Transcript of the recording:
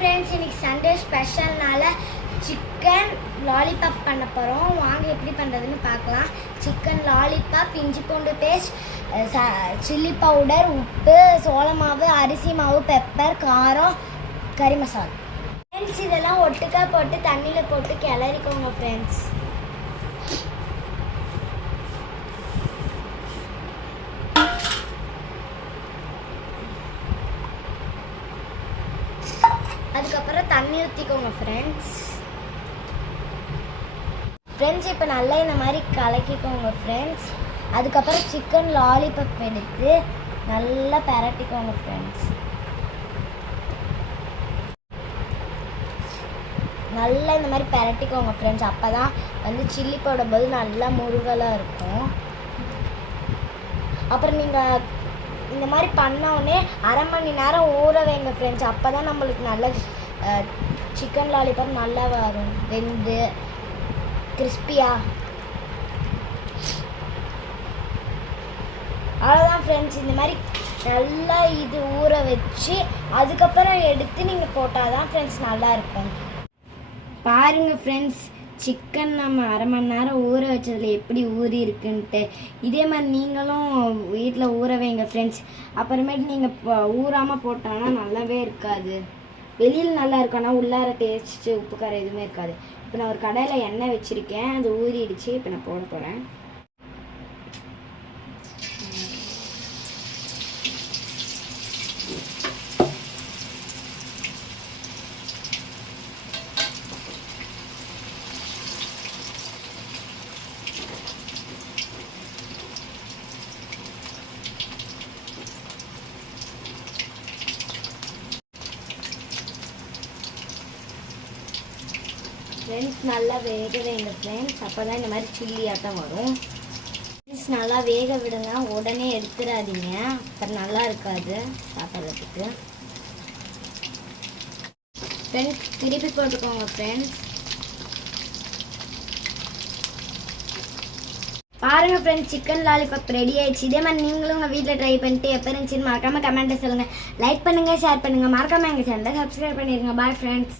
Friends, இன்னைக்கு Sunday ஸ்பெஷல்னால chicken lollipop பண்ண போகிறோம். வாங்க எப்படி பண்ணுறதுன்னு பார்க்கலாம். சிக்கன் லாலிபாப், இஞ்சி பூண்டு பேஸ்ட், சில்லி பவுடர், உப்பு, சோள மாவு, அரிசி மாவு, பெப்பர், காரம், கறி மசாலா. ஃப்ரெண்ட்ஸ், இதெல்லாம் ஒட்டுக்கா போட்டு தண்ணியில் போட்டு கிளறிக்கோங்க ஃப்ரெண்ட்ஸ். அதுக்கப்புறம் தண்ணி ஊற்றிக்கோங்க ஃப்ரெண்ட்ஸ். இப்போ நல்லா இந்த மாதிரி கலக்கிக்கோங்க ஃப்ரெண்ட்ஸ். அதுக்கப்புறம் சிக்கன் லாலிபாப் எடுத்து நல்லா பரட்டிக்கோங்க ஃப்ரெண்ட்ஸ். நல்லா இந்த மாதிரி பரட்டிக்கோங்க ஃப்ரெண்ட்ஸ். அப்போ தான் சில்லி போடும்போது நல்லா முருகலாக இருக்கும். அப்புறம் நீங்கள் இந்த மாதிரி பண்ணோடனே அரை மணி நேரம் ஊற வைங்க ஃப்ரெண்ட்ஸ். அப்போ தான் நம்மளுக்கு நல்ல சிக்கன் லாலிபாப் நல்லா வரும், வெந்து கிறிஸ்பியாக. அவ்வளோதான் ஃப்ரெண்ட்ஸ். இந்த மாதிரி நல்லா இது ஊற வச்சு அதுக்கப்புறம் எடுத்து நீங்கள் போட்டால் தான் ஃப்ரெண்ட்ஸ் நல்லாயிருக்கும். பாருங்கள் ஃப்ரெண்ட்ஸ், சிக்கன் நம்ம அரை மணி நேரம் ஊற வச்சதில் எப்படி ஊறி இருக்குன்ட்டு. இதே மாதிரி நீங்களும் வீட்டில் ஊற வைங்க ஃப்ரெண்ட்ஸ். அப்புறமேட்டு நீங்கள் ஊறாமல் போட்டோன்னா நல்லாவே இருக்காது. வெளியில் நல்லா இருக்கும், ஆனால் உள்ளார டேஸ்ட்டு உப்பு காரம் எதுவுமே இருக்காது. இப்போ நான் ஒரு கடையில் எண்ணெய் வச்சுருக்கேன், அது ஊறிடுச்சு. இப்போ நான் போட போகிறேன். ஃப்ரெண்ட்ஸ், நல்லா வேக வைங்க ஃப்ரெண்ட்ஸ். அப்போ தான் இந்த மாதிரி சில்லியாட்டம் வரும். ஃப்ரெண்ட்ஸ், நல்லா வேக விடுங்க, உடனே எடுத்துடாதீங்க, அப்புறம் நல்லா இருக்காது சாப்பிட்றதுக்கு. ஃப்ரெண்ட்ஸ், திருப்பி போட்டுக்கோங்க ஃப்ரெண்ட்ஸ். பாருங்கள் ஃப்ரெண்ட்ஸ், சிக்கன் லாலிபாப் ரெடி ஆயிடுச்சு. இதே மாதிரி நீங்களும் உங்கள் வீட்டில் ட்ரை பண்ணிட்டு எப்போ இருந்துச்சுன்னு மறக்காமல் கமெண்ட்டை சொல்லுங்கள். லைக் பண்ணுங்கள், ஷேர் பண்ணுங்கள், மறக்காமல் எங்கள் சேனலை சப்ஸ்கிரைப் பண்ணிடுங்க. Bye friends.